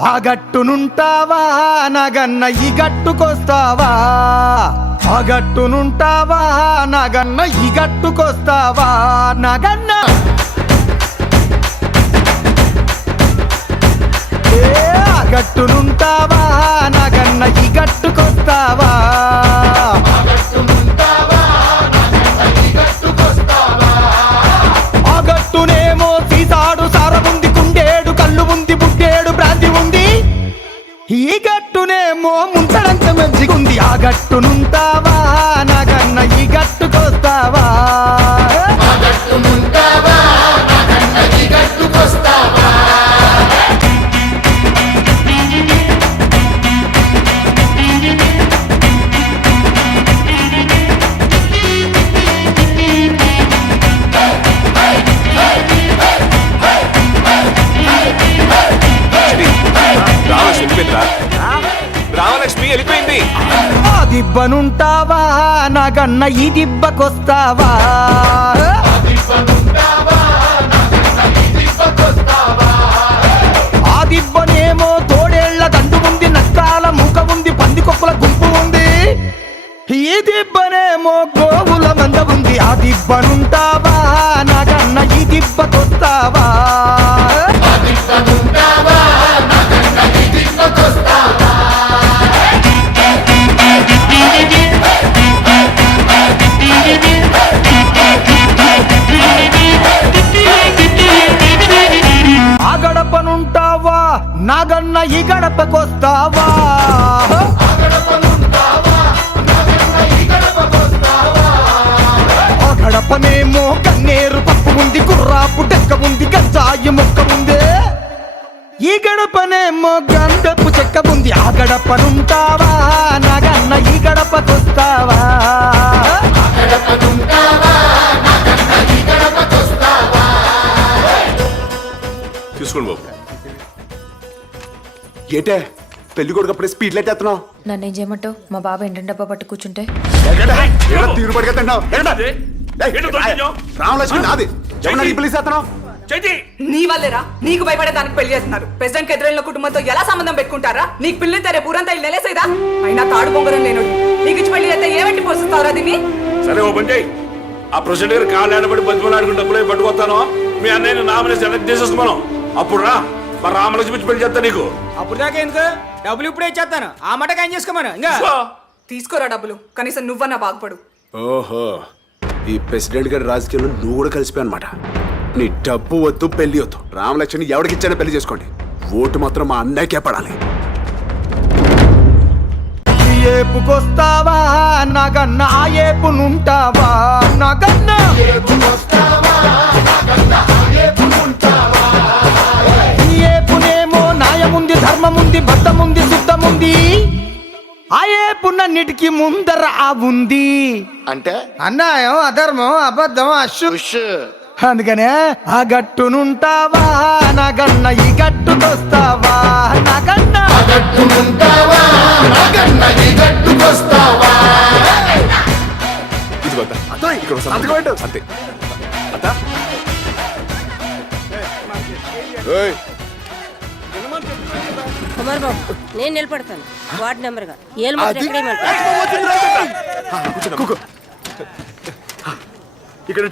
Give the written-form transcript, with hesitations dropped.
ఆ గట్టునుంటావా నాగన్న ఈ గట్టుకొస్తావా, ఆ గట్టునుంటావా నాగన్న ఈ గట్టుకొస్తావా నాగన్న. ఆ గట్టునుంటావా నాగన్న ఈ గట్టుకొస్తావా, ఆ గట్టునేమో సీసాడు సారముంది కుండేడు కళ్ళు ఉంది బుడ్డేడు బ్రాంతి ఉంది, ఈ గట్టునేమో ముంచడంత మంచిగుంది. ఆ గట్టునుంటావా నాగన్న ఈ గట్టుకొస్తావా, రామలక్ష్మి వెళ్ళిపోయింది. ఆ దిబ్బనుంటావా నాగన్న ఈ దిబ్బకొస్తావా, ఆ దిబ్బనేమో తోడేళ్ల దండు ఉంది నష్టాల మూక ఉంది పందికొక్కుల గుంపు ఉంది, ఈ దిబ్బనేమో గోవుల మంద ఉంది. ఆ దిబ్బనుంటావా నాగన్న ఈ దిబ్బకొస్తావా, ఆ గడపనుంటావా నాగన్న ఈ గడపకొస్తావా, ఆ గడపనేమో కన్నేరు పప్పు ఉంది కుర్రాపు డెక్క ఉంది గంజాయి మొక్క ఉంది, ఈ గడపనేమో గంధపు చెక్క ఉంది. ఆ గడపనుంటావా నాగన్న ఈ గడపకొస్తావా, తీసుకోండి బాబు. ఏటే పెళ్లి కొడుకు అప్పుడే స్పీడ్ లైట్ ఎత్తున్నావు, నన్ను ఏం చేయమంటావు? మా బాబా ఎండ డబ్బా పట్టు కూర్చుంటే తీరు పడిగెత్తున్నావు. రామలక్ష్మి నాది జమున నీ పెళ్లి చేస్తున్నావు. నీ వల్లేరా నీకు భయపడే దానికి పెళ్లి చేస్తున్నారు. ప్రెసిడెంట్ కి ఎదురైన కుటుంబంతో ఎలా సంబంధం పెట్టుకుంటారా? నీకు పిల్లలు తరే పూరంతా ఇల్లు నెలేసేదా? అయినా తాడు బొంగరం లేనుడు నీకు ఇచ్చి పెళ్లి చేస్తే ఏమంటి పోషిస్తావురా దీన్ని? సరే ఓ పని చేయి, ఆ ప్రెసిడెంట్ గారు కాళ్ళు ఆడబడి బతిమలాడుకుని డబ్బులు పట్టుకొస్తాను, మీ అన్నయ్యని నామినేషన్ సెలెక్ట్ చేసేసుకున్నాను. అప్పుడు రా మా రామలక్ష్మి పెళ్లి చేస్తా నీకు. అప్పుడు దాకా ఎందుకు? డబ్బులు ఇప్పుడే ఇచ్చేస్తాను, ఆ మాట ఏం చేసుకోమను. ఇంకా తీసుకోరా డబ్బులు, కనీసం నువ్వన్నా బాగుపడు. ఓహో, ఈ ప్రెసిడెంట్ గారి రాజకీయంలో నువ్వు కూడా కలిసిపోయి అనమాట. నీ డబ్బు వద్దు పెళ్లి వద్దు, రామలక్ష్మిని ఎవరికిచ్చానో పెళ్లి చేసుకోండి, ఓటు మాత్రం మా అన్నయ్యకే పడాలి. ఏపుకొస్తావా నాగన్న ఆ ఏపునుంటావా నాగన్న, ఈ ఏపునేమో న్యాయముంది ధర్మముంది బద్దముంది శుద్ధముంది, ఆ ఏపునన్నిటికీ ముందర ఆ ఉంది అంటే అన్యాయం అధర్మం అబద్ధం అశుష్. అందుకనే ఆ గట్టునుంటావా నాగన్న ఈ గట్టుకొస్తావా నాగన్న, ఇది వద్దా ఇక్కడ సంతకం పెట్టు. అంతే అత్త. ఏయ్, కుమార్ బాబు నేను నిలబడతాను వార్డు నెంబర్గా. అది. కూర్చో, కూకో. ఇక్కడ